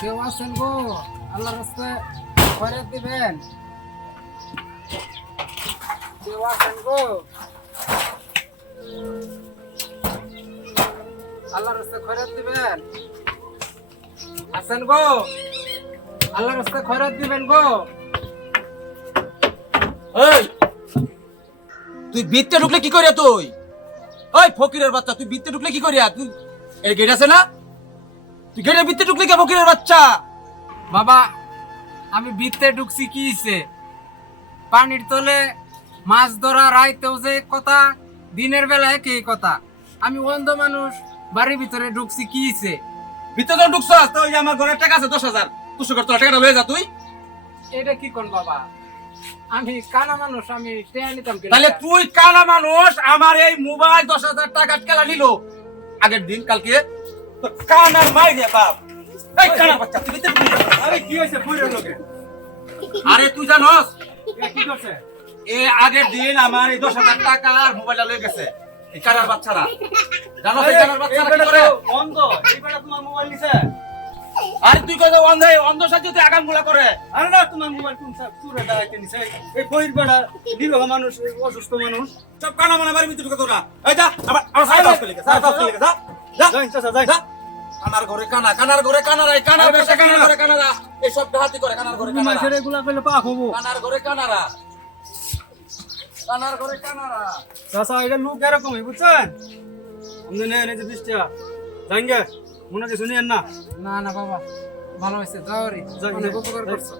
কেউ আছেন গো? আল্লাহর রাস্তায় খয়রাত দিবেন। কেউ আছেন গো? আল্লাহর রাস্তায় খয়রাত দিবেন। আছেন গো? আল্লাহর রাস্তায় খয়রাত দিবেন গো। এই তুই বিত্তে ঢুকলে কি করিয়া তুই? ওই ফকিরের বাচ্চা, তুই বিত্তে ঢুকলে কি করিয়া? তুই এই গেট আছে না, তুই গেটে বিত্তে ঢুকলে কে ফকিরের বাচ্চা? বাবা আমি ভিতরে ঢুকছি কি হইছে? পানির তলে মাছ ধরা রাইতেও যে কথা, দিনের বেলা একই কথা। আমি অন্ধ মানুষ, বাড়ির ভিতরে ঢুকছি কি হইছে? ভিতরে যখন ঢুকছস তো ওই যে আমার ঘরের টাকা আছে 10,000, তুই কর, তোর টাকাটা লয়ে যা তুই। এটা কি কোন বাবা? আমি কানা মানুষ, আমি টেয়া নিতাম কেন? তাহলে তুই কানা মানুষ আমার এই মোবাইল 10,000 টাকা কেলা নিল আগের দিন কালকে, তো কানার মাই রে বাপ। এই কানার বাচ্চা তুই ভিতরে ঢুকলি? আরে কি হইছে পুরো লোকে? আরে তুই জানোস এ কি করছে? এ আগের দিন আমার এই 10,000 টাকা আর মোবাইলটা লয়ে গেছে এই কানার বাচ্চারা। জানোস এই কানার বাচ্চারা কি করে? অন্ধ এই বেটা তোমার মোবাইল নিছে। আরে তুই কই অন্ধ, অন্ধ সাথে তুই আগামগুলা করে? আরে না তোমার মোবাইল কোন সব চুরে দাঁড়াইতে নিছে। এই বইর বেটা নিরহ মানুষ, অসুস্থ মানুষ। সব কানা মানে বাড়ির ভিতরে ঢুকে তোরা। এই যা আমার সাইড অফ করে যা, সাইড অফ করে যা, যা যাই চাচা যাই। যা। কানার ঘরে কানা, কানার ঘরে কানারা, এই কানার বেশে কানার ঘরে কানারা, এই সব ডাহাতি করে কানার ঘরে কানারা। মাছের এগুলা কইলে পাক হবো। কানার ঘরে কানারা, কানার ঘরে কানারা। চাচা এটা লোক এরকমই বুঝছেন? অন্য নেই যে 20 টাকা জাঙ্গে মনে কিছু নিয়েন না। না না বাবা, ভালো হয়েছে, যাও রে, যাক, অনেক যাক, উপকার যাক। করছো।